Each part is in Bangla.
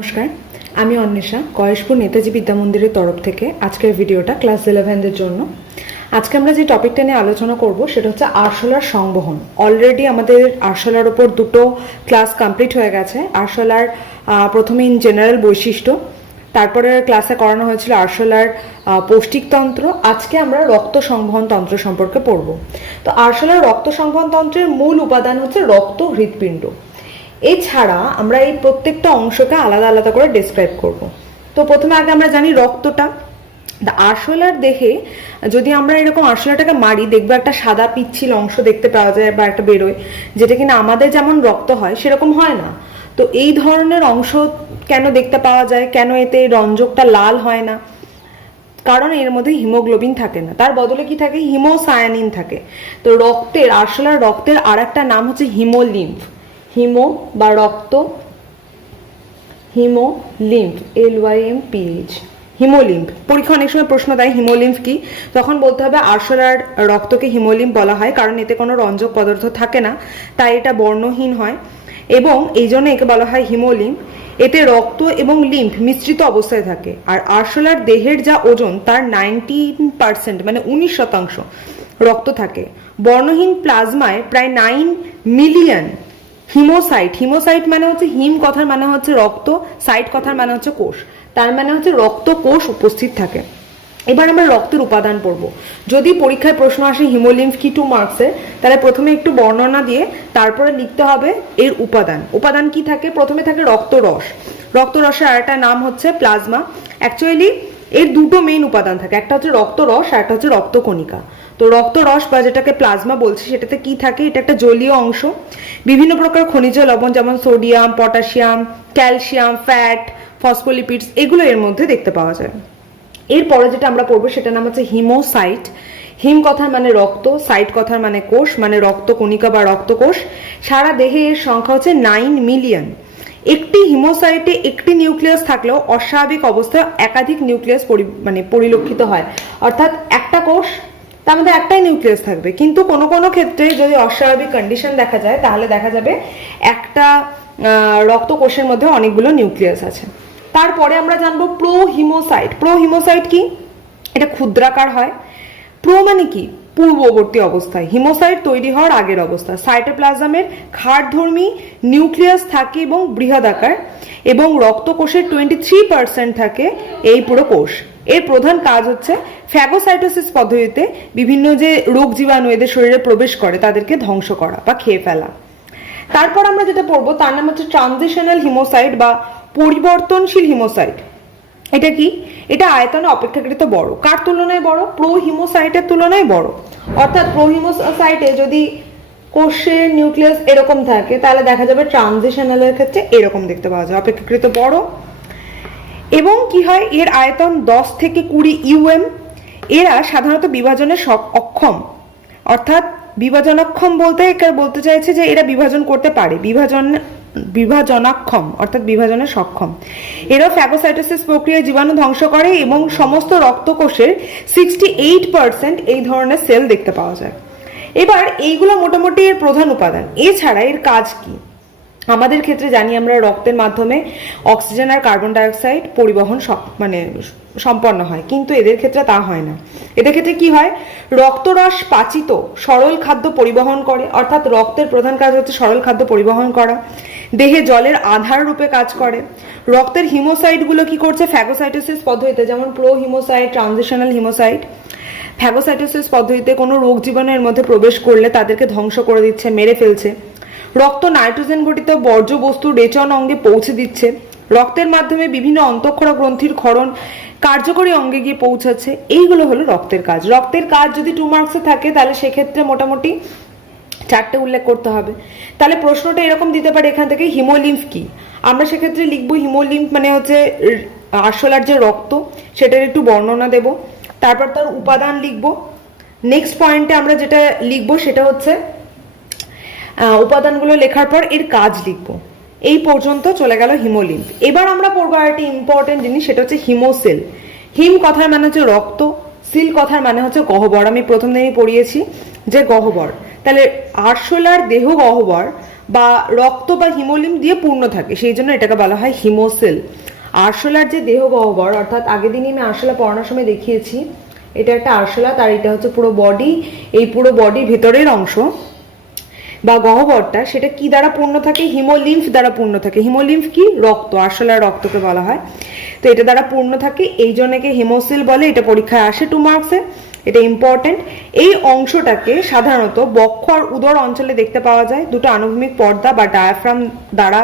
নমস্কার, আমি অন্বেষা কয়েশপুর নেতাজি বিদ্যা মন্দিরের তরফ থেকে আজকের ভিডিওটা ক্লাস 11দের জন্য। আজকে আমরা যে টপিকটা নিয়ে আলোচনা করব সেটা হচ্ছে আরশোলার সংবহন। অলরেডি আমাদের আরশোলার ওপর দুটো ক্লাস কমপ্লিট হয়ে গেছে। আরশোলার প্রথমে ইন জেনারেল বৈশিষ্ট্য, তারপরে ক্লাসে করানো হয়েছিল আরশোলার পৌষ্টিকতন্ত্র। আজকে আমরা রক্ত সংবহন তন্ত্র সম্পর্কে পড়ব। তো আরশোলার রক্ত সংবহন তন্ত্রের মূল উপাদান হচ্ছে রক্ত হৃৎপিণ্ড। এছাড়া আমরা এই প্রত্যেকটা অংশকে আলাদা আলাদা করে ডেসক্রাইব করব। তো প্রথমে আগে আমরা জানি রক্তটা। আরশোলার দেহে যদি আমরা এরকম আরশোলাটাকে মারি, দেখবো একটা সাদা পিচ্ছিল অংশ দেখতে পাওয়া যায় বা একটা বেরোয়, যেটা কিনা আমাদের যেমন রক্ত হয় সেরকম হয় না। তো এই ধরনের অংশ কেন দেখতে পাওয়া যায়, কেন এতে রঞ্জকটা লাল হয় না? কারণ এর মধ্যে হিমোগ্লোবিন থাকে না, তার বদলে কি থাকে? হিমোসায়ানিন থাকে। তো রক্তের, আরশোলার রক্তের আর একটা নাম হচ্ছে হিমোলিম্ফ। হিমো বা রক্ত, হিমোলিম্ফ, LYMPH, হিমোলিম্ফ। পরীক্ষা অনেক সময় প্রশ্ন দেয় হিমোলিম্ফ কি, তখন বলতে হবে আরশোলার রক্তকে হিমোলিম্ফ বলা হয় কারণ এতে কোনো রঞ্জক পদার্থ থাকে না, তাই এটা বর্ণহীন হয় এবং এই জন্য একে বলা হয় হিমোলিম্ফ। এতে রক্ত এবং লিম্ফ মিশ্রিত অবস্থায় থাকে। আর আরশোলার দেহের যা ওজন তার 19% মানে 19% রক্ত থাকে। বর্ণহীন প্লাজমায় প্রায় 9 মিলিয়ন হিমোসাইট, হিমোসাইট মানে হচ্ছে হিম কথার মানে হচ্ছে রক্ত, সাইট কথার মানে হচ্ছে কোষ, তার মানে হচ্ছে রক্ত কোষ উপস্থিত থাকে। এবার আমরা রক্তের উপাদান পড়ব। যদি পরীক্ষায় প্রশ্ন আসে হিমোলিম্ফ কি 2 মার্কসের, তাহলে প্রথমে একটু বর্ণনা দিয়ে তারপরে লিখতে হবে এর উপাদান। উপাদান কি থাকে? প্রথমে থাকে রক্তরস। রক্তরসের আরেকটা নাম হচ্ছে প্লাজমা। অ্যাকচুয়ালি এর দুটো মেইন উপাদান থাকে, একটা হচ্ছে রক্তরস আর একটা হচ্ছে রক্তকণিকা। তো রক্তরস বা যেটাকে প্লাজমা বলছি সেটাতে কি থাকে? এটা একটা জলীয় অংশ। বিভিন্ন প্রকার খনিজ লবণ যেমন sodium, potassium, calcium, fat, phospholipids এগুলো এর মধ্যে দেখতে পাওয়া যায়। এরপরে যেটা আমরা পড়বো সেটার নাম হচ্ছে হিমোসাইট। হিম কথার মানে রক্ত, সাইট কথার মানে কোষ, মানে রক্ত কণিকা বা রক্তকোষ। সারা দেহে এর সংখ্যা হচ্ছে 9 মিলিয়ন। একটি হিমোসাইটে একটি নিউক্লিয়াস থাকলেও অস্বাভাবিক অবস্থায় একাধিক নিউক্লিয়াস পরিলক্ষিত হয়। অর্থাৎ একটা কোষ, তার মধ্যে একটাই নিউক্লিয়াস থাকবে, কিন্তু কোনো কোনো ক্ষেত্রে যদি অস্বাভাবিক কন্ডিশন দেখা যায় তাহলে দেখা যাবে একটা রক্তকোষের মধ্যে অনেকগুলো নিউক্লিয়াস আছে। তারপরে আমরা জানবো প্রোহিমোসাইট। প্রোহিমোসাইট কি? এটা ক্ষুদ্রাকার হয়। প্রো মানে কি? পূর্ববর্তী অবস্থায়। হিমোসাইট তৈরি হওয়ার আগের অবস্থা। সাইটোপ্লাজমের ক্ষারধর্মী নিউক্লিয়াস থাকে এবং বৃহদাকার, এবং রক্তকোষের 23% থাকে এই পুরো কোষ। এর প্রধান কাজ হচ্ছে ফ্যাগোসাইটোসিস পদ্ধতিতে বিভিন্ন যে রোগ জীবাণু এদের শরীরে প্রবেশ করে তাদেরকে ধ্বংস করা বা খেয়ে ফেলা। তারপর আমরা যেটা পড়বো তার নাম হচ্ছে ট্রানজিশনাল হিমোসাইট বা পরিবর্তনশীল হিমোসাইট। এটা কি? এটা আয়তনে অপেক্ষাকৃত বড়। কার তুলনায় বড়? প্রোহিমোসাইটের তুলনায় বড়। অর্থাৎ প্রোহিমোসাইটে যদি কোষের নিউক্লিয়াস এরকম থাকে তাহলে দেখা যাবে ট্রানজিশনালের ক্ষেত্রে এরকম দেখতে পাওয়া যায়, অপেক্ষাকৃত বড়। এবং কি হয়? এর আয়তন 10 থেকে 20 ইউএম। এরা সাধারণত বিভাজনে অক্ষম, অর্থাৎ বিভাজনক্ষম বলতে চাইছে যে এরা বিভাজন করতে পারে, বিভাজনাক্ষম অর্থাৎ বিভাজনে সক্ষম। এরা ফ্যাগোসাইটোসিস প্রক্রিয়ায় জীবাণু ধ্বংস করে এবং সমস্ত রক্তকোষের 68% এই ধরনের সেল দেখতে পাওয়া যায়। এবার এইগুলো মোটামুটি এর প্রধান উপাদান। এছাড়া এর কাজ কি? আমাদের ক্ষেত্রে জানি আমরা রক্তের মাধ্যমে অক্সিজেন আর কার্বন ডাইঅক্সাইড পরিবহন সম্পন্ন হয়, কিন্তু এদের ক্ষেত্রে তা হয় না। এদের ক্ষেত্রে কি হয়? রক্তরস পাচিত সরল খাদ্য পরিবহন করে, অর্থাৎ রক্তের প্রধান কাজ হচ্ছে সরল খাদ্য পরিবহন করা। দেহে জলের আধার রূপে কাজ করে। রক্তের হিমোসাইটগুলো কি করছে? ফ্যাগোসাইটোসিস পদ্ধতিতে, যেমন প্রোহিমোসাইট, ট্রানজিশনাল হিমোসাইট, ফ্যাগোসাইটোসিস পদ্ধতিতে কোনো রোগ জীবাণুর মধ্যে প্রবেশ করলে তাদেরকে ধ্বংস করে দিচ্ছে, মেরে ফেলছে। রক্ত নাইট্রোজেন ঘটিত বর্জ্য বস্তু রেচন অঙ্গে পৌঁছে দিচ্ছে। রক্তের মাধ্যমে বিভিন্ন অন্তঃক্ষরা গ্রন্থির ক্ষরণ কার্যকরী অঙ্গে গিয়ে পৌঁছাচ্ছে। এইগুলো হলো রক্তের কাজ। রক্তের কাজ যদি 2 মার্কসে থাকে তাহলে সেক্ষেত্রে মোটামুটি 4টে উল্লেখ করতে হবে। তাহলে প্রশ্নটা এরকম দিতে পারে এখান থেকে, হিমোলিম্ফ কি? আমরা সেক্ষেত্রে লিখবো হিমোলিম্ফ মানে হচ্ছে আরশোলার যে রক্ত সেটার একটু বর্ণনা দেব, তারপর তার উপাদান লিখবো। নেক্সট পয়েন্টে আমরা যেটা লিখবো সেটা হচ্ছে উপাদানগুলো লেখার পর এর কাজ লিখবো। এই পর্যন্ত চলে গেল হিমোলিম্ফ। এবার আমরা পড়বো একটা ইম্পর্টেন্ট জিনিস, সেটা হচ্ছে হিমোসেল। হিম কথার মানে হচ্ছে রক্ত, সিল কথার মানে হচ্ছে গহ্বর। আমি প্রথম দিনই পড়িয়েছি যে গহ্বর। তাহলে আরশোলার দেহ গহ্বর বা রক্ত বা হিমোলিম্ফ দিয়ে পূর্ণ থাকে, সেই জন্য এটাকে বলা হয় হিমোসিল। আরশোলার যে দেহ গহ্বর, অর্থাৎ আগের দিনই আমি আরশোলা পড়ানোর সময় দেখিয়েছি, এটা একটা আরশোলা, তার এটা হচ্ছে পুরো বডি, এই পুরো বডির ভেতরের অংশ বা গহ্বরটা, সেটা কি দ্বারা পূর্ণ থাকে? হিমোলিম্ফ দ্বারা পূর্ণ থাকে। হিমোলিম্ফ কি? রক্ত, আরশোলার রক্তকে বলা হয়। তো এটা দ্বারা পূর্ণ থাকে, এই জন্য একে হিমোসিল বলে। এটা পরীক্ষায় আসে 2 মার্কসে, এটা ইম্পর্টেন্ট। এই অংশটাকে সাধারণত বক্ষ আর উদর অঞ্চলে দেখতে পাওয়া যায়, দুটো আনুভূমিক পর্দা বা ডায়াফ্রাম দ্বারা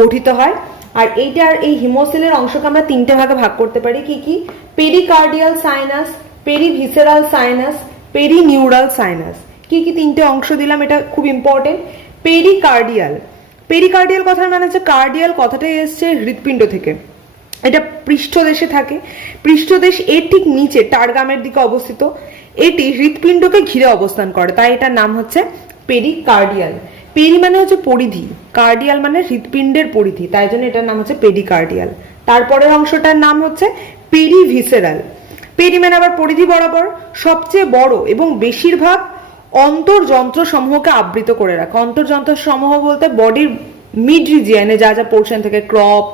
গঠিত হয়। আর এইটার এই হিমোসিলের অংশকে আমরা 3টে ভাগে ভাগ করতে পারি। কি কি? Pericardial sinus, perivisceral sinus, perineural sinus. কি কি 3টে অংশ দিলাম, এটা খুব ইম্পর্টেন্ট। পেরিকার্ডিয়াল, পেরিকার্ডিয়াল কথার মানে হচ্ছে, কার্ডিয়াল কথাটাই এসছে হৃৎপিণ্ড থেকে। এটা পৃষ্ঠদেশে থাকে, পৃষ্ঠদেশ এর ঠিক নিচে টারগামের দিকে অবস্থিত, এটি হৃৎপিণ্ডকে ঘিরে অবস্থান করে, তাই এটার নাম হচ্ছে পেরিকার্ডিয়াল। পেরি মানে হচ্ছে পরিধি, কার্ডিয়াল মানে হৃৎপিণ্ডের পরিধি, তাই জন্য এটার নাম হচ্ছে পেরিকার্ডিয়াল। তারপরের অংশটার নাম হচ্ছে পেরিভিসেরাল। পেরি মানে আবার পরিধি বরাবর, সবচেয়ে বড় এবং বেশিরভাগ অন্তর্যন্ত্র সমূহকে আবৃত করে রাখে। অন্তর্যন্ত্র সমূহ বলতে বডির মিড রিজিয়নে যা যা পোর্শন থেকে, ক্রপ,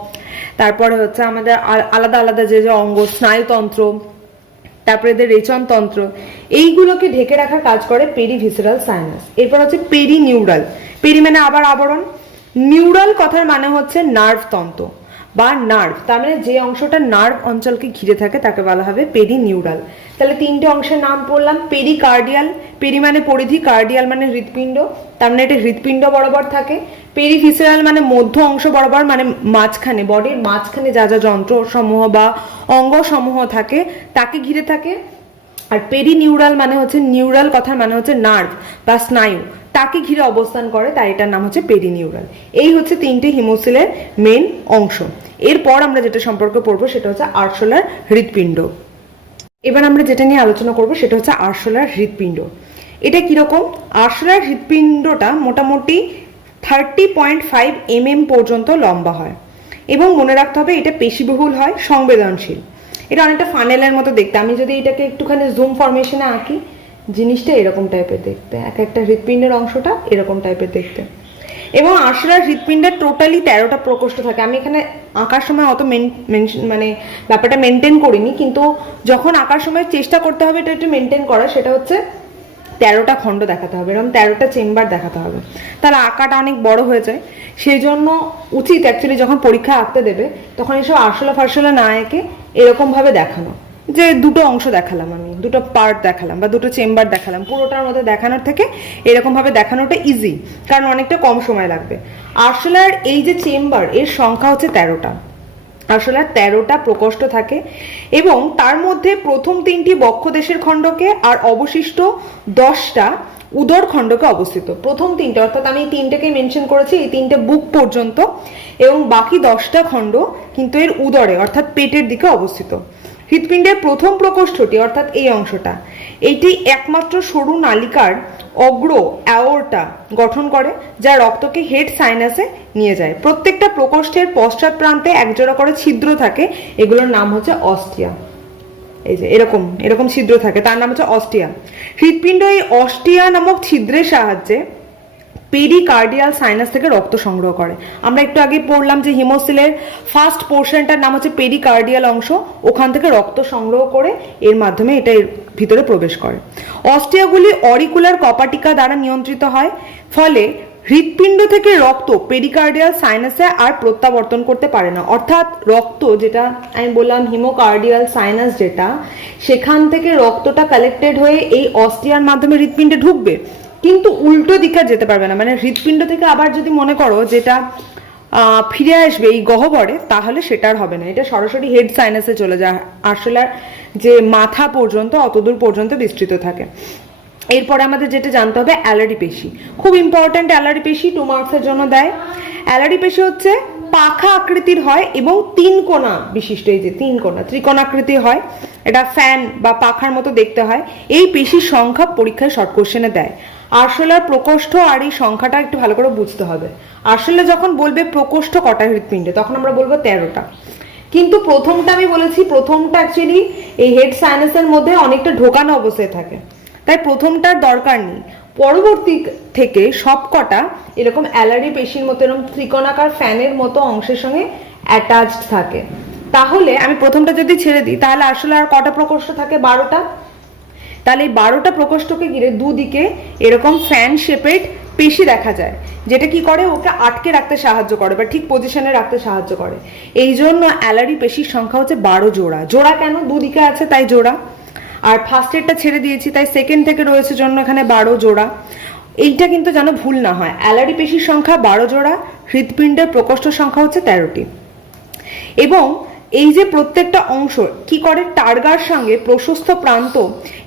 তারপরে হচ্ছে আমাদের আলাদা আলাদা যে যে অঙ্গ, স্নায়ুতন্ত্র, তারপরে এদের রেচনতন্ত্র, এইগুলোকে ঢেকে রাখার কাজ করে পেরিভিসেরাল সাইনাস। এরপর হচ্ছে পেরিনিউরাল। পেরি মানে আবার আবরণ, নিউরাল কথার মানে হচ্ছে নার্ভ তন্ত্র বা নার্ভ, তার মানে যে অংশটা নার্ভ অঞ্চলকে ঘিরে থাকে তাকে বলা হবে পেরিনিউরাল। তাহলে 3টে অংশের নাম পড়লাম। পেরিকার্ডিয়াল, পেরি মানে পরিধি, কার্ডিয়াল মানে হৃৎপিণ্ড, তার মানে এটা হৃৎপিণ্ড বরাবর থাকে। পেরিভিসেরাল মানে মধ্য অংশ বরাবর, মানে মাঝখানে, বডির মাঝখানে যা যা যন্ত্র সমূহ বা অঙ্গ সমূহ থাকে তাকে ঘিরে থাকে। আর পেরিনিউরাল মানে হচ্ছে, নিউরাল কথার মানে হচ্ছে নার্ভ বা স্নায়ু, তাকে ঘিরে অবস্থান করে, তাই এটার নাম হচ্ছে পেরিনিউরাল। এই হচ্ছে 3টে হিমোসিলের মেন অংশ। এরপর আমরা যেটা সম্পর্কে পড়বো সেটা হচ্ছে আরশোলার হৃৎপিণ্ড। এবার আমরা যেটা নিয়ে আলোচনা করবো সেটা হচ্ছে আরশোলার হৃৎপিণ্ড। এটা কিরকম? আরশোলার হৃৎপিণ্ডটা মোটামুটি 30.5 mm পর্যন্ত লম্বা হয়, এবং মনে রাখতে হবে এটা পেশিবহুল হয়, সংবেদনশীল। এটা অনেকটা ফানেলের মতো দেখতে। আমি যদি এটাকে একটুখানি জুম ফরমেশনে আঁকি, জিনিসটা এরকম টাইপের দেখতে, এক একটা হৃৎপিণ্ডের অংশটা এরকম টাইপের দেখতে। এবং আরশোলার হৃৎপিণ্ডের টোটালি 13টা প্রকোষ্ঠ থাকে। আমি এখানে আঁকার সময় অত মানে ব্যাপারটা মেনটেন করিনি, কিন্তু যখন আঁকার সময় চেষ্টা করতে হবে এটা একটু মেনটেন করা, সেটা হচ্ছে 13টা খণ্ড দেখাতে হবে, এরকম 13টা চেম্বার দেখাতে হবে, তাহলে আঁকাটা অনেক বড় হয়ে যায়। সেই জন্য উচিত অ্যাকচুয়ালি যখন পরীক্ষা আঁকতে দেবে তখন এসব আরশোলা ফারশোলা না এঁকে এরকমভাবে দেখানো, যে দুটো অংশ দেখালাম, আমি দুটো পার্ট দেখালাম বা দুটো চেম্বার দেখালাম, পুরোটার মধ্যে দেখানোর থেকে এরকমভাবে দেখানোটা ইজি, কারণ অনেকটা কম সময় লাগবে। আরশোলার এই যে চেম্বার, এর সংখ্যা হচ্ছে 13টা। আরশোলার 13টা প্রকোষ্ঠ থাকে, এবং তার মধ্যে প্রথম 3টি বক্ষদেশের খণ্ডকে আর অবশিষ্ট 10টা উদর খণ্ডকে অবস্থিত। প্রথম 3টে, অর্থাৎ আমি এই 3টেকে মেনশন করেছি, এই 3টে বুক পর্যন্ত, এবং বাকি 10টা খণ্ড কিন্তু এর উদরে অর্থাৎ পেটের দিকে অবস্থিত। হৃৎপিণ্ডের প্রথম প্রকোষ্ঠটি অর্থাৎ এই অংশটা, এইটি একমাত্র সরু নালিকার অগ্র অ্যাওর্টা গঠন করে, যা রক্তকে হেড সাইনাসে নিয়ে যায়। প্রত্যেকটা প্রকোষ্ঠের পশ্চাৎ প্রান্তে একজোড়া করে ছিদ্র থাকে, এগুলোর নাম হচ্ছে অস্টিয়া। এই যে এরকম এরকম ছিদ্র থাকে, তার নাম হচ্ছে অস্টিয়া। হৃৎপিণ্ড এই অস্টিয়া নামক ছিদ্রের সাহায্যে পেরিকার্ডিয়াল সাইনাস থেকে রক্ত সংগ্রহ করে। আমরা একটু আগে পড়লাম যে হিমোসিলের ফার্স্ট পোর্শনটার নাম হচ্ছে পেরিকার্ডিয়াল অংশ, ওখান থেকে রক্ত সংগ্রহ করে এর মাধ্যমে এটা এর ভিতরে প্রবেশ করে। অস্টিয়াগুলি অরিকুলার কপাটিকা দ্বারা নিয়ন্ত্রিত হয়, ফলে হৃৎপিণ্ড থেকে রক্ত পেরিকার্ডিয়াল সাইনাসে আর প্রত্যাবর্তন করতে পারে না। অর্থাৎ রক্ত যেটা আমি বললাম হিমোকার্ডিয়াল সাইনাস, যেটা সেখান থেকে রক্তটা কালেক্টেড হয়ে এই অস্টিয়ার মাধ্যমে হৃৎপিণ্ডে ঢুকবে, কিন্তু উল্টো দিকে যেতে পারবে না। মানে হৃৎপিণ্ড থেকে আবার যদি মনে করো যেটা ফিরে আসবে এই গহ্বরে, তাহলে সেটা আর হবে না, এটা সরাসরি হেড সাইনাসে চলে যায়। আরশোলার যে মাথা পর্যন্ত অতদূর পর্যন্ত বিস্তৃত থাকে। এরপরে আমাদের যেটা জানতে হবে অ্যালারি পেশি, খুব ইম্পর্ট্যান্ট। অ্যালারি পেশি 2 মার্কসের জন্য দেয়। অ্যালারি পেশি হচ্ছে পাখা আকৃতির হয় এবং 3 কোণা বিশিষ্ট, এই যে 3 কোণা, ত্রিকোণাকৃতি হয়, এটা ফ্যান বা পাখার মতো দেখতে হয়। এই পেশির সংখ্যা পরীক্ষায় শর্ট কোশ্চেনে দেয়। আরশোলার প্রকোষ্ঠ আর এই সংখ্যাটা একটু ভালো করে বুঝতে হবে। আরশোলা যখন বলবে প্রকোষ্ঠ কটা হৃৎপিণ্ডে, তখন আমরা বলবো 13টা, কিন্তু প্রথমটা আমি বলেছি প্রথমটা অ্যাকচুয়ালি এই হেড সাইনাসের মধ্যে অনেকটা ঢোকানো অবস্থায় থাকে, তাই প্রথমটার দরকার নেই। পরবর্তী থেকে সবকটা এরকম অ্যালারি পেশির মতো এরকম ত্রিকোণাকার ফ্যানের মতো অংশের সঙ্গে অ্যাটাচড থাকে। তাহলে আমি প্রথমটা যদি ছেড়ে দিই তাহলে আসলে আর কটা প্রকোষ্ঠ থাকে? 12টা। তাহলে এই 12টা প্রকোষ্ঠকে ঘিরে দুদিকে এরকম ফ্যান শেপেড পেশি দেখা যায়, যেটা কি করে ওকে আটকে রাখতে সাহায্য করে বা ঠিক পজিশনে রাখতে সাহায্য করে। এই জন্য অ্যালারি পেশির সংখ্যা হচ্ছে 12 জোড়া। জোড়া কেন? দুদিকে আছে তাই জোড়া। আর ফার্স্টেরটা ছেড়ে দিয়েছি তাই সেকেন্ড থেকে রয়েছে জন্য এখানে 12 জোড়া। এইটা কিন্তু যেন ভুল না হয়, অ্যালারি পেশির সংখ্যা 12 জোড়া, হৃৎপিণ্ডের প্রকোষ্ঠ সংখ্যা হচ্ছে 13টি। এবং এই যে প্রত্যেকটা অংশ কি করে, টার্গার সঙ্গে প্রশস্ত প্রান্ত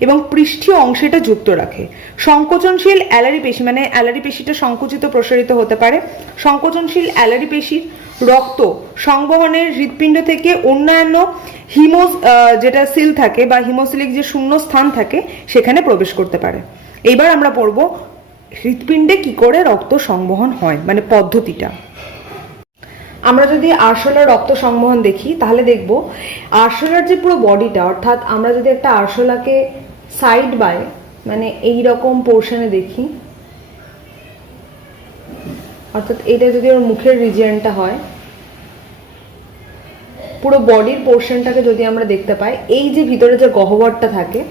এবং পৃষ্ঠীয় অংশটা যুক্ত রাখে। সংকোচনশীল অ্যালারি পেশি, মানে অ্যালারি পেশিটা সংকুচিত প্রসারিত হতে পারে। সংকোচনশীল অ্যালারি পেশির রক্ত সংবহনের হৃৎপিণ্ড থেকে অন্যান্য যেটা সিল থাকে বা হিমোসিলিক যে শূন্য স্থান থাকে সেখানে প্রবেশ করতে পারে। এইবার আমরা পড়ব হৃৎপিণ্ডে কি করে রক্ত সংবহন হয়, মানে পদ্ধতিটা। আমরা যদি আরশোলার রক্ত সংবহন দেখি তাহলে দেখব আরশোলার যে পুরো বডিটা, অর্থাৎ আমরা যদি একটা আরশোলাকে সাইড বাই মানে এই রকম পোর্শনে দেখি, অর্থাৎ এটা যদি ওর মুখের রিজিয়নটা হয়, পুরো বডির পোর্শনটাকে যদি আমরা দেখতে পাই, এই যে ভিতরে যে গহ্বরটা থাকে,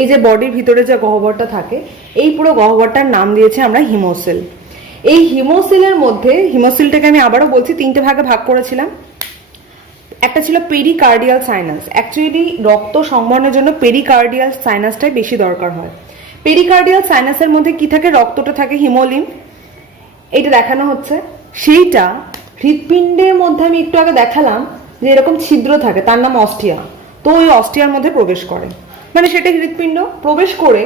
এই যে বডির ভিতরে যে গহ্বরটা থাকে, এই পুরো গহ্বরটার নাম দিয়েছি আমরা হিমোসিল। এই হিমোসিলের মধ্যে, হিমোসিলটাকে আমি আবারও বলছি 3টে ভাগে ভাগ করেছিলাম। একটা ছিল পেরিকার্ডিয়াল সাইনাস। অ্যাকচুয়ালি রক্ত সংবহনের জন্য পেরিকার্ডিয়াল সাইনাসটাই বেশি দরকার হয়। পেরিকার্ডিয়াল সাইনাসের মধ্যে কি থাকে? রক্তটা থাকে হিমোলিম্ফ, এইটা দেখানো হচ্ছে। সেইটা হৃৎপিণ্ডের মধ্যে আমি একটু আগে দেখালাম যে এরকম ছিদ্র থাকে, তার নাম অস্টিয়া। তো ওই অস্টিয়ার মধ্যে প্রবেশ করে, মানে সেটা হৃৎপিণ্ড প্রবেশ করে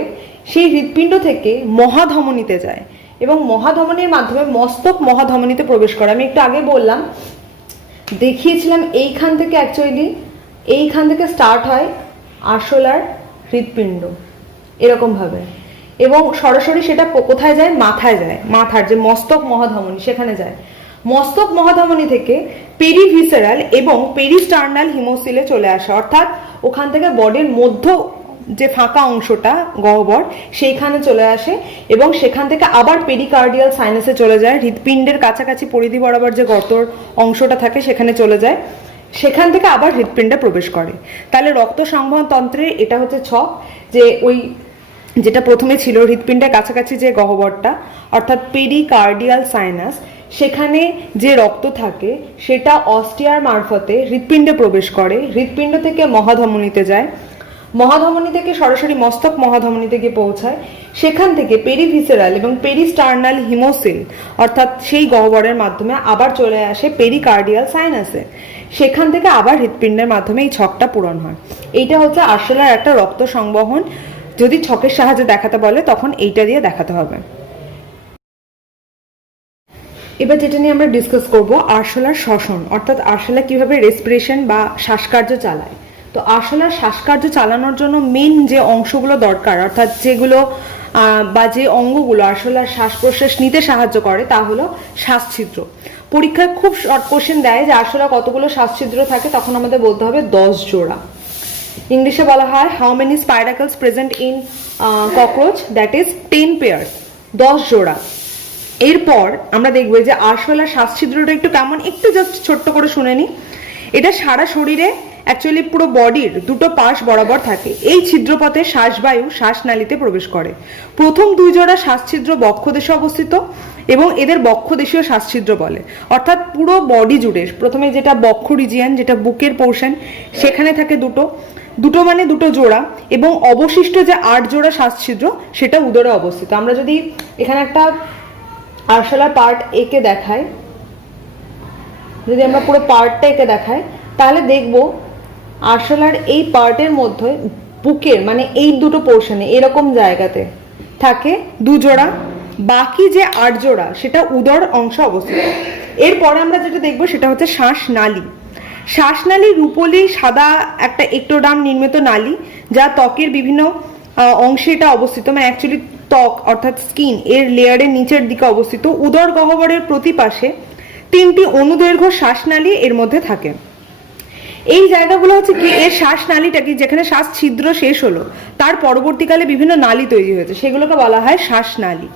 সেই হৃৎপিণ্ড থেকে মহাধমনীতে যায় এবং মহাধমনীর মাধ্যমে মস্তক মহাধমনীতে প্রবেশ করে। আমি একটু আগে বললাম, দেখিয়েছিলাম এইখান থেকে, অ্যাকচুয়ালি এইখান থেকে স্টার্ট হয় আরশোলার হৃৎপিণ্ড এরকম ভাবে, এবং সরাসরি সেটা কোথায় যায়? মাথায় যায়। মাথার যে মস্তক মহাধমনী সেখানে যায়। মস্তক মহাধমনী থেকে পেরিভিসেরাল এবং পেরিস্টার্নাল হিমোসিলে চলে আসে, অর্থাৎ ওখান থেকে বডির মধ্য যে ফাঁকা অংশটা গহ্বর সেইখানে চলে আসে এবং সেখান থেকে আবার পেরিকার্ডিয়াল সাইনাসে চলে যায়। হৃৎপিণ্ডের কাছাকাছি পরিধি বরাবর যে গর্তর অংশটা থাকে সেখানে চলে যায়, সেখান থেকে আবার হৃৎপিণ্ডে প্রবেশ করে। তাহলে রক্ত সংবহন তন্ত্রের এটা হচ্ছে ছক, যে ওই যেটা প্রথমে ছিল হৃৎপিণ্ডের কাছাকাছি যে গহ্বরটা অর্থাৎ পেরিকার্ডিয়াল সাইনাস, সেখানে যে রক্ত থাকে সেটা অস্টিয়ার মারফতে হৃৎপিণ্ডে প্রবেশ করে, হৃৎপিণ্ড থেকে মহাধমনীতে যায়, মহাধমনী থেকে সরাসরি মস্তক মহাধমনীতে গিয়ে পৌঁছায়, সেখান থেকে পেরিভিসেরাল এবং পেরিস্টার্নাল হিমোসিল অর্থাৎ সেই গহ্বরের মাধ্যমে আবার চলে আসে পেরিকার্ডিয়াল সাইনাসে, সেখান থেকে আবার হৃৎপিণ্ডের মাধ্যমে এই ছকটা পূরণ হয়। এইটা হচ্ছে আরশোলার একটা রক্ত সংবহন। যদি ছকের সাহায্যে দেখাতে বলে তখন এইটা দিয়ে দেখাতে হবে। এবার যেটা নিয়ে আমরা ডিসকাস করব, আরশোলার শ্বসন, অর্থাৎ আরশোলা কিভাবে রেসপিরেশন বা শ্বাসকার্য চালায়। তো আরশোলার শ্বাসকার্য চালানোর জন্য মেন যে অংশগুলো দরকার, অর্থাৎ যেগুলো বা যে অঙ্গগুলো আরশোলার শ্বাস প্রশ্বাস নিতে সাহায্য করে তা হলো শ্বাসছিদ্র। পরীক্ষায় খুব শর্ট কোশ্চেন দেয় যে আরশোলা কতগুলো শ্বাসছিদ্র থাকে, তখন আমাদের বলতে হবে 10 জোড়া। ইংলিশে বলা হয় how many spiracles present in cockroach, that is 10 pairs, 10 জোড়া। এরপর আমরা দেখবো যে আরশোলার শ্বাসছিদ্রটা একটু কেমন, একটু জাস্ট ছোট্ট করে শুনে নি। এটা সারা শরীরে অ্যাকচুয়ালি পুরো বডির দুটো পাশ বরাবর থাকে। এই ছিদ্রপথে শ্বাসবায়ু শ্বাসনালীতে প্রবেশ করে। প্রথম 2 জোড়া শ্বাসছিদ্র বক্ষদেশে অবস্থিত এবং এদের বক্ষদেশীয় শ্বাসছিদ্র বলে। অর্থাৎ পুরো বডি জুড়ে প্রথমে যেটা বক্ষ রিজিয়ন, যেটা বুকের পোর্শন, সেখানে থাকে দুটো মানে দুটো জোড়া, এবং অবশিষ্ট যে 8 জোড়া শ্বাসছিদ্র সেটা উদরে অবস্থিত। আমরা যদি এখানে একটা আরশোলার পার্ট একে দেখাই, যদি আমরা পুরো পার্টটা একে দেখাই তাহলে দেখবো আরশোলার এই পার্টের মধ্যে বুকের মানে এই দুটো পোর্শনে এরকম জায়গাতে থাকে 2 জোড়া, বাকি যে 8 জোড়া সেটা উদর অংশ অবস্থিত। এরপরে আমরা যেটা দেখবো সেটা হচ্ছে শ্বাসনালী। শ্বাসনালী রূপলি সাদা একটা একটোডার্ম নির্মিত নালী, যা ত্বকের বিভিন্ন অংশে এটা অবস্থিত, মানে অ্যাকচুয়ালি ত্বক অর্থাৎ স্কিন এর লেয়ারের নিচের দিকে অবস্থিত। উদর গহ্বরের প্রতি পাশে 3টি অনুদৈর্ঘ্য শ্বাসনালী এর মধ্যে থাকে। এই জায়গাগুলো হচ্ছে কি, এর শ্বাসনালীটা কি, যেখানে শ্বাস ছিদ্র শেষ হলো তার পরবর্তীকালে বিভিন্ন নালী তৈরি হয়েছে, সেগুলোকে বলা হয় শ্বাসনালী।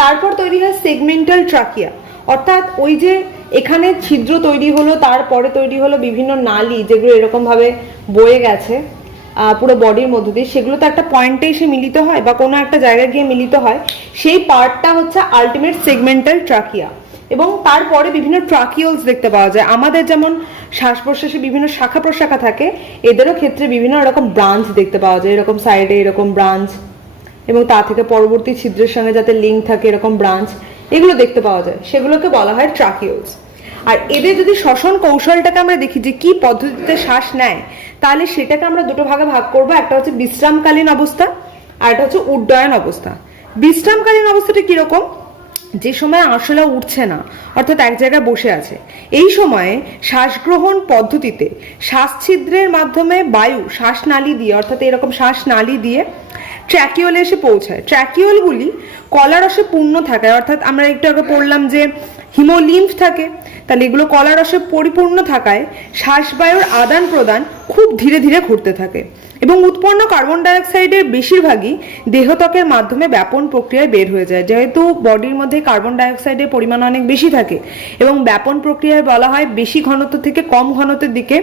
তারপর তৈরি হয় সেগমেন্টাল ট্রাকিয়া, অর্থাৎ ওই যে এখানে ছিদ্র তৈরি হলো, তারপরে তৈরি হলো বিভিন্ন নালী যেগুলো এরকম ভাবে বয়ে গেছে পুরো বডির মধ্য দিয়ে, সেগুলো তো একটা পয়েন্টে এসে মিলিত হয় বা কোনো একটা জায়গায় গিয়ে মিলিত হয়, সেই পার্টটা হচ্ছে আলটিমেট সেগমেন্টাল ট্রাকিয়া। এবং তারপরে বিভিন্ন ট্রাকিওলস দেখতে পাওয়া যায়। আমাদের যেমন শ্বাস প্রশ্বাসে বিভিন্ন শাখা প্রশাখা থাকে, এদেরও ক্ষেত্রে বিভিন্ন রকম ব্রাঞ্চ দেখতে পাওয়া যায়, এরকম সাইডে এরকম ব্রাঞ্চ, এবং তা থেকে পরবর্তী ছিদ্রের সঙ্গে যাতে লিঙ্ক থাকে এরকম ব্রাঞ্চ, এগুলো দেখতে পাওয়া যায়, সেগুলোকে বলা হয় ট্রাকিওলস। আর এদের যদি শ্বসন কৌশলটাকে আমরা দেখি যে কি পদ্ধতিতে শ্বাস নেয়, তাহলে সেটাকে আমরা দুটো ভাগে ভাগ করব। একটা হচ্ছে বিশ্রামকালীন অবস্থা, আর একটা হচ্ছে উড্ডয়ন অবস্থা। বিশ্রামকালীন অবস্থাটা কিরকম? যে সময় আরশোলা উঠছে না, অর্থাৎ এক জায়গায় বসে আছে, এই সময়ে শ্বাসগ্রহণ পদ্ধতিতে শ্বাসছিদ্রের মাধ্যমে বায়ু শ্বাসনালী দিয়ে, অর্থাৎ এরকম শ্বাসনালী দিয়ে ট্র্যাকিওলে এসে পৌঁছায়। ট্র্যাকিওলগুলি কলারসে পূর্ণ থাকে, অর্থাৎ আমরা একটু আগে পড়লাম যে হিমোলিম্ফ থাকে, তাহলে এগুলো কলারসে পরিপূর্ণ থাকায় শ্বাসবায়ুর আদান প্রদান খুব ধীরে ধীরে ঘটতে থাকে এবং উৎপন্ন কার্বন ডাইঅক্সাইডের বেশিরভাগই দেহত্বকের মাধ্যমে ব্যাপন প্রক্রিয়ায় বের হয়ে যায়। যেহেতু বডির মধ্যে কার্বন ডাইঅক্সাইডের পরিমাণ অনেক বেশি থাকে এবং ব্যাপন প্রক্রিয়ায় বলা হয় বেশি ঘনত্ব থেকে কম ঘনত্বের দিকে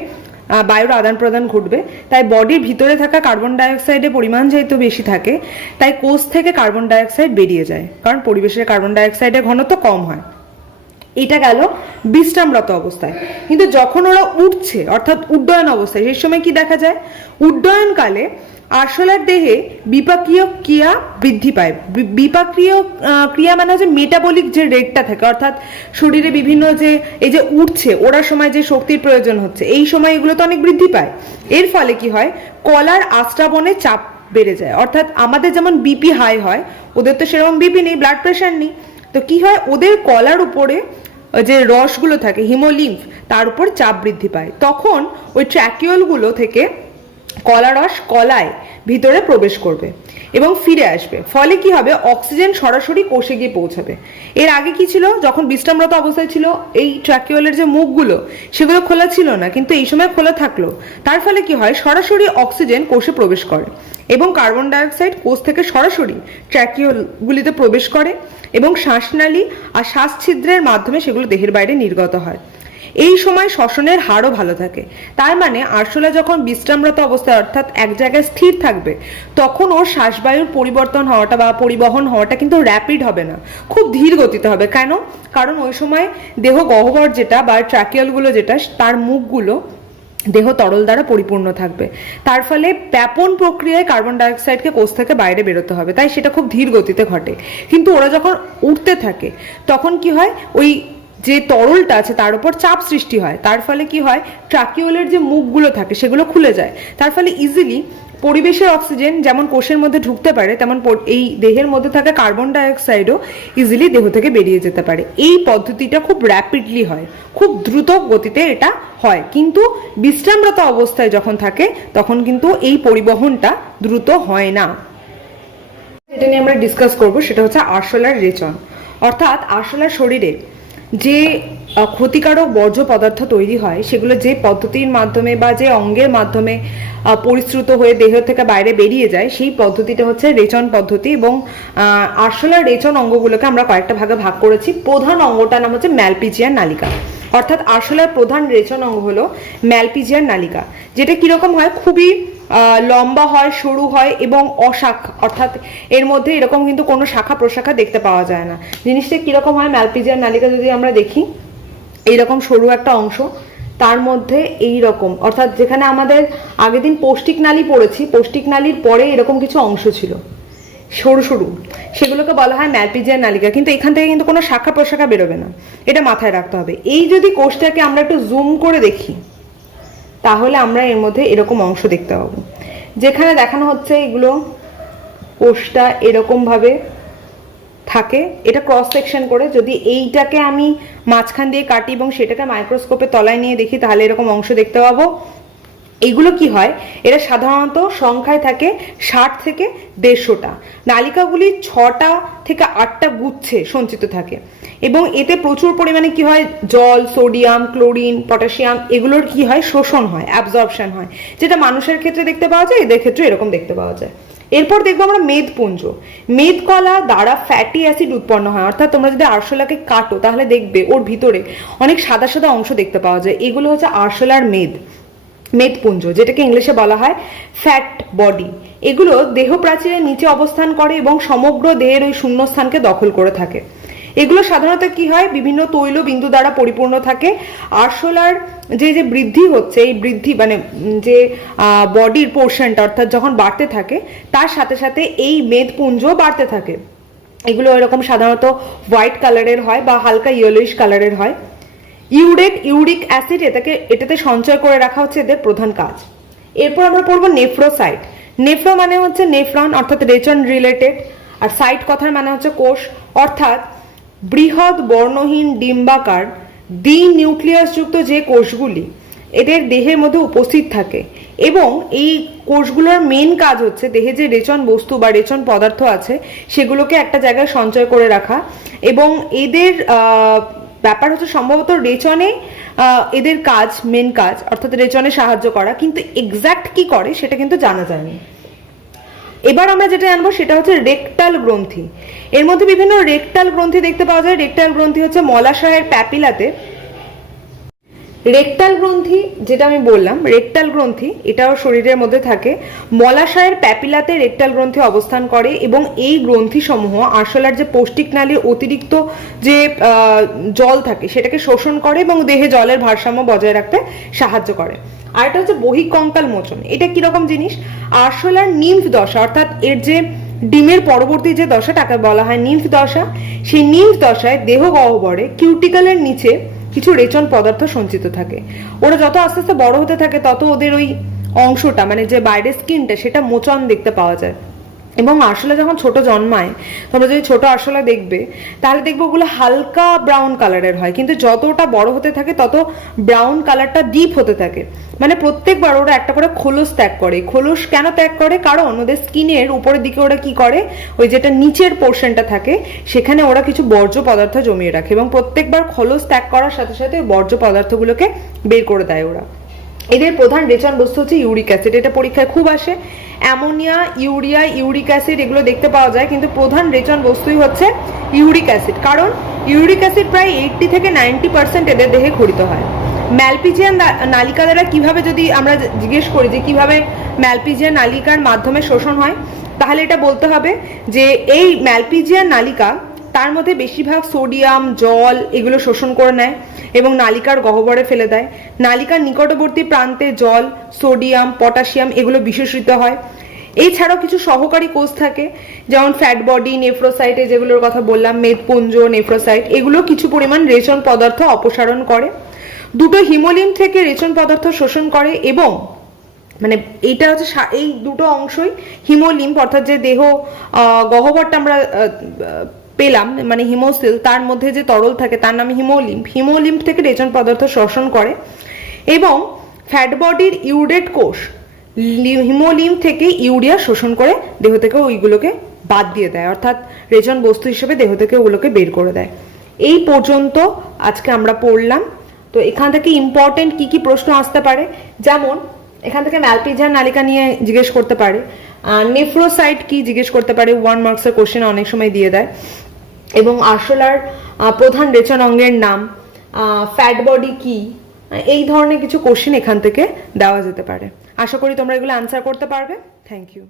বায়ুর আদান প্রদান ঘটবে, তাই বডির ভিতরে থাকা কার্বন ডাইঅক্সাইডের পরিমাণ যেহেতু বেশি থাকে, তাই কোষ থেকে কার্বন ডাইঅক্সাইড বেরিয়ে যায়, কারণ পরিবেশের কার্বন ডাইঅক্সাইডের ঘনত্ব কম হয়। এটা গেল বিশ্রামরত অবস্থায়। কিন্তু যখন ওরা উঠছে, অর্থাৎ উড্ডয়ন অবস্থায়, সেই সময় কি দেখা যায়? উড্ডয়নকালে আরশোলার দেহে বিপাকীয় ক্রিয়া বৃদ্ধি পায়। বিপাকীয় ক্রিয়া মানে হচ্ছে মেটাবলিক যে রেটটা থাকে, অর্থাৎ শরীরে বিভিন্ন যে এই যে উঠছে ওড়ার সময় যে শক্তির প্রয়োজন হচ্ছে, এই সময় এগুলো তো অনেক বৃদ্ধি পায়। এর ফলে কি হয়? কলার আস্রাবণে চাপ বেড়ে যায়, অর্থাৎ আমাদের যেমন বিপি হাই হয়, ওদের তো সেরকম বিপি নেই, ব্লাড প্রেশার নেই, তো কি হয়? ওদের কলার উপরে যে রসগুলো থাকে হিমোলিম্ফ, তার উপর চাপ বৃদ্ধি পায়। তখন ওই ট্র্যাকিওলগুলো থেকে কলারস কলায় ভিতরে প্রবেশ করবে এবং ফিরে আসবে। ফলে কি হবে? অক্সিজেন সরাসরি কোষে গিয়ে পৌঁছাবে। এর আগে কি ছিল? যখন বিশ্রামরত অবস্থায় ছিল, এই ট্র্যাকিওলের যে মুখগুলো সেগুলো খোলা ছিল না, কিন্তু এই সময় খোলা থাকলো। তার ফলে কি হয়? সরাসরি অক্সিজেন কোষে প্রবেশ করে এবং কার্বন ডাইঅক্সাইড কোষ থেকে সরাসরি ট্র্যাকিওলগুলিতে প্রবেশ করে এবং শ্বাসনালী আর শ্বাসছিদ্রের মাধ্যমে সেগুলো দেহের বাইরে নির্গত হয়। এই সময় শ্বসনের হারও ভালো থাকে। তার মানে আরশোলা যখন বিশ্রামরত অবস্থায়, অর্থাৎ এক জায়গায় স্থির থাকবে, তখন ওর শ্বাসবায়ুর পরিবর্তন হওয়াটা বা পরিবহন হওয়াটা কিন্তু র্যাপিড হবে না, খুব ধীর গতিতে হবে। কেন? কারণ ওই সময় দেহ গহ্বর যেটা বা ট্র্যাকিওলগুলো যেটা, তার মুখগুলো দেহ তরল দ্বারা পরিপূর্ণ থাকবে। তার ফলে ব্যাপন প্রক্রিয়ায় কার্বন ডাইঅক্সাইডকে কোষ থেকে বাইরে বেরোতে হবে, তাই সেটা খুব ধীর গতিতে ঘটে। কিন্তু ওরা যখন উঠতে থাকে তখন কি হয়? ওই যে তরলটা আছে তার উপর চাপ সৃষ্টি হয়, তার ফলে কি হয়? ট্র্যাকিওলের যে মুখগুলো থাকে সেগুলো খুলে যায়, তার ফলে ইজিলি পরিবেশের অক্সিজেন যেমন কোষের মধ্যে ঢুকতে পারে, তেমন এই দেহের মধ্যে থাকা কার্বন ডাইঅক্সাইডও ইজিলি দেহ থেকে বেরিয়ে যেতে পারে। এই পদ্ধতিটা খুব র্যাপিডলি হয়, খুব দ্রুত গতিতে এটা হয়। কিন্তু বিশ্রামরত অবস্থায় যখন থাকে তখন কিন্তু এই পরিবহনটা দ্রুত হয় না। যেটা নিয়ে আমরা ডিসকাস করব সেটা হচ্ছে আরশোলার রেচন, অর্থাৎ আরশোলার শরীরে যে ক্ষতিকারক বর্জ্য পদার্থ তৈরি হয়, সেগুলো যে পদ্ধতির মাধ্যমে বা যে অঙ্গের মাধ্যমে পরিশ্রুত হয়ে দেহ থেকে বাইরে বেরিয়ে যায়, সেই পদ্ধতিটা হচ্ছে রেচন পদ্ধতি। এবং আরশোলার রেচন অঙ্গগুলোকে আমরা কয়েকটা ভাগে ভাগ করেছি। প্রধান অঙ্গটার নাম হচ্ছে ম্যালপিজিয়ান নালিকা, অর্থাৎ আরশোলার প্রধান রেচন অঙ্গ হলো ম্যালপিজিয়ান নালিকা, যেটা কিরকম হয়? খুবই লম্বা হয়, সরু হয় এবং অশাখ, অর্থাৎ এর মধ্যে এরকম কিন্তু কোনো শাখা প্রশাখা দেখতে পাওয়া যায় না। জিনিসটা কিরকম হয়? ম্যালপিজিয়ান নালিকা যদি আমরা দেখি, এইরকম সরু একটা অংশ, তার মধ্যে এই রকম, অর্থাৎ যেখানে আমাদের আগের দিন পৌষ্টিক নালী পড়েছি, পৌষ্টিক নালীর পরে এরকম কিছু অংশ ছিল সরু সরু, সেগুলোকে বলা হয় ম্যালপিজিয়ান নালিকা। কিন্তু এখান থেকে কিন্তু কোনো শাখা প্রশাখা বেরোবে না, এটা মাথায় রাখতে হবে। এই যদি কোষটাকে আমরা একটু জুম করে দেখি, তাহলে আমরা এর মধ্যে এরকম অংশ দেখতে পাবো, যেখানে দেখানো হচ্ছে এগুলো কোষটা এরকম ভাবে থাকে। এটা ক্রস সেকশন করে যদি এইটাকে আমি মাঝখান দিয়ে কাটি এবং সেটাকে মাইক্রোস্কোপে তলায় নিয়ে দেখি, তাহলে এরকম অংশ দেখতে পাবো। এইগুলো কি হয়, এরা সাধারণত সংখ্যায় থাকে 60 থেকে 150টা। নালিকাগুলি 6টা থেকে 8টা গুচ্ছে সঞ্চিত থাকে এবং এতে প্রচুর পরিমাণে কি হয়, জল, সোডিয়াম, ক্লোরিন, পটাশিয়াম এগুলোর কি হয়, শোষণ হয়, অ্যাবজর্পশন হয়, যেটা মানুষের ক্ষেত্রে দেখতে পাওয়া যায়, এদের ক্ষেত্রে এরকম দেখতে পাওয়া যায়। এরপর দেখবো আমরা মেদপুঞ্জ। মেদকলা দ্বারা ফ্যাটি অ্যাসিড উৎপন্ন হয়, অর্থাৎ তোমরা যদি আরশোলাকে কাটো তাহলে দেখবে ওর ভিতরে অনেক সাদা সাদা অংশ দেখতে পাওয়া যায়, এগুলো হচ্ছে আরশোলার মেদপুঞ্জ, যেটাকে ইংলিশে বলা হয় ফ্যাট বডি। এগুলো দেহ প্রাচীরের নিচে অবস্থান করে এবং সমগ্র দেহের ওই শূন্যস্থানকে দখল করে থাকে। এগুলো সাধারণত কি হয়, বিভিন্ন তৈল বিন্দু দ্বারা পরিপূর্ণ থাকে। আরশোলার যে বৃদ্ধি হচ্ছে, এই বৃদ্ধি মানে যে বডির পোর্শনটা অর্থাৎ যখন বাড়তে থাকে, তার সাথে সাথে এই মেদপুঞ্জ বাড়তে থাকে। এগুলো এরকম সাধারণত হোয়াইট কালারের হয় বা হালকা ইয়েলোইশ কালারের হয়। ইউরিক অ্যাসিড এটাতে সঞ্চয় করে রাখা হচ্ছে এদের প্রধান কাজ। এরপর আমরা পড়বো নেফ্রোসাইট। নেফ্রো মানে হচ্ছে নেফ্রন অর্থাৎ রেচন রিলেটেড, আর সাইট কথার মানে হচ্ছে কোষ, অর্থাৎ বৃহৎ বর্ণহীন ডিম্বাকার নিউক্লিয়াসযুক্ত যে কোষগুলি এদের দেহের মধ্যে উপস্থিত থাকে, এবং এই কোষগুলোর মেন কাজ হচ্ছে দেহে যে রেচন বস্তু বা রেচন পদার্থ আছে সেগুলোকে একটা জায়গায় সঞ্চয় করে রাখা। এবং এদের ব্যাপার হচ্ছে সম্ভবত রেচনে এদের কাজ, মেন কাজ অর্থাৎ রেচনে সাহায্য করা, কিন্তু এক্সাক্ট কি করে সেটা কিন্তু জানা যায়নি। এবার আমরা যেটা জানবো সেটা হচ্ছে রেকটাল গ্রন্থি। এর মধ্যে বিভিন্ন রেকটাল গ্রন্থি দেখতে পাওয়া যায়। রেকটাল গ্রন্থি হচ্ছে মলাশয়ের প্যাপিলাতে, রেকটাল গ্রন্থি যেটা আমি বললাম, রেকটাল গ্রন্থি এটাও শরীরের মধ্যে থাকে। মলাশয়ের প্যাপিলাতে রেকটাল গ্রন্থি অবস্থান করে এবং এই গ্রন্থি সমূহ আরশোলার যে পৌষ্টিক নালীর অতিরিক্ত যে জল থাকে সেটাকে শোষণ করে এবং দেহে জলের ভারসাম্য বজায় রাখতে সাহায্য করে। আর এটা হচ্ছে বহিঃকঙ্কাল মোচন। এটা কিরকম জিনিস, আরশোলার নিম্ফ দশা অর্থাৎ এর যে ডিমের পরবর্তী যে দশাটাকে বলা হয় নিম্ফ দশা, সেই নিম্ফ দশায় দেহ গহ্বরে কিউটিকলের নিচে কিছু রেচন পদার্থ সঞ্চিত থাকে। ওরা যত আস্তে আস্তে বড় হতে থাকে তত ওদের ওই অংশটা মানে যে বাইরের স্কিনটা সেটা মোচন দেখতে পাওয়া যায়। এবং আরশোলা যখন ছোট জন্মায়, তোমরা যদি ছোট আরশোলা দেখবে তাহলে দেখবে ওগুলো হালকা ব্রাউন কালারের হয়, কিন্তু যতটা বড় হতে থাকে তত ব্রাউন কালারটা ডিপ হতে থাকে। মানে প্রত্যেকবার ওরা একটা করে খোলস ত্যাগ করে। খোলস কেন ত্যাগ করে, কারণ ওদের স্কিনের উপরের দিকে ওরা কি করে, ওই যেটা নিচের পোর্শনটা থাকে সেখানে ওরা কিছু বর্জ্য পদার্থ জমিয়ে রাখে এবং প্রত্যেকবার খোলস ত্যাগ করার সাথে সাথে বর্জ্য পদার্থগুলোকে বের করে দেয় ওরা। এদের প্রধান রেচন বস্তু হচ্ছে ইউরিক অ্যাসিড। এটা পরীক্ষায় খুব আসে। অ্যামোনিয়া, ইউরিয়া, ইউরিক অ্যাসিড এগুলো দেখতে পাওয়া যায়, কিন্তু প্রধান রেচন বস্তুই হচ্ছে ইউরিক অ্যাসিড, কারণ ইউরিক অ্যাসিড প্রায় 80 থেকে 90% এদের দেহে ক্ষরিত হয়। ম্যালপিজিয়ান নালিকা দ্বারা কিভাবে, যদি আমরা জিজ্ঞেস করি যে কিভাবে ম্যালপিজিয়ান নালিকার মাধ্যমে শোষণ হয়, তাহলে এটা বলতে হবে যে এই ম্যালপিজিয়ান নালিকা তার মধ্যে বেশিরভাগ সোডিয়াম, জল এগুলো শোষণ করে নেয় এবং নালিকার গহ্বরে ফেলে দেয়। নালিকার নিকটবর্তী প্রান্তে জল, সোডিয়াম, পটাশিয়াম এগুলো বিশেষিত হয়। এছাড়াও কিছু সহকারী কোষ থাকে, যেমন ফ্যাট বডি, নেফ্রোসাইটে যেগুলোর কথা বললাম, মেদপুঞ্জ, নেফ্রোসাইট এগুলো কিছু পরিমাণ রেচন পদার্থ অপসারণ করে। দুটো হিমোলিম্ফ থেকে রেচন পদার্থ শোষণ করে এবং মানে এইটা হচ্ছে এই দুটো অংশই হিমোলিম্ফ অর্থাৎ যে দেহ গহ্বরটা আমরা পেলাম মানে হিমোসিল, তার মধ্যে যে তরল থাকে তার নাম হিমোলিম্ফ থেকে রেচন পদার্থ শোষণ করে। এবং ফ্যাট বডির ইউরেট কোষ হিমোলিম্ফ থেকে ইউরিয়া শোষণ করে দেহ থেকে ওইগুলোকে বাদ দিয়ে দেয়, অর্থাৎ রেচন বস্তু হিসেবে দেহ থেকে ওগুলোকে বের করে দেয়। এই পর্যন্ত আজকে আমরা পড়লাম। তো এখান থেকে ইম্পর্টেন্ট কি কি প্রশ্ন আসতে পারে, যেমন এখান থেকে ম্যালপিজিয়ান নালিকা নিয়ে জিজ্ঞেস করতে পারে, নেফ্রোসাইট কি জিজ্ঞেস করতে পারে, 1 মার্কসের কোশ্চেন অনেক সময় দিয়ে দেয়, এবং আরশোলার প্রধান রেচন অঙ্গের নাম, ফ্যাট বডি কি, এই ধরনের কিছু কোশ্চেন এখান থেকে দেওয়া যেতে পারে। আশা করি তোমরা এগুলো আনসার করতে পারবে। Thank you.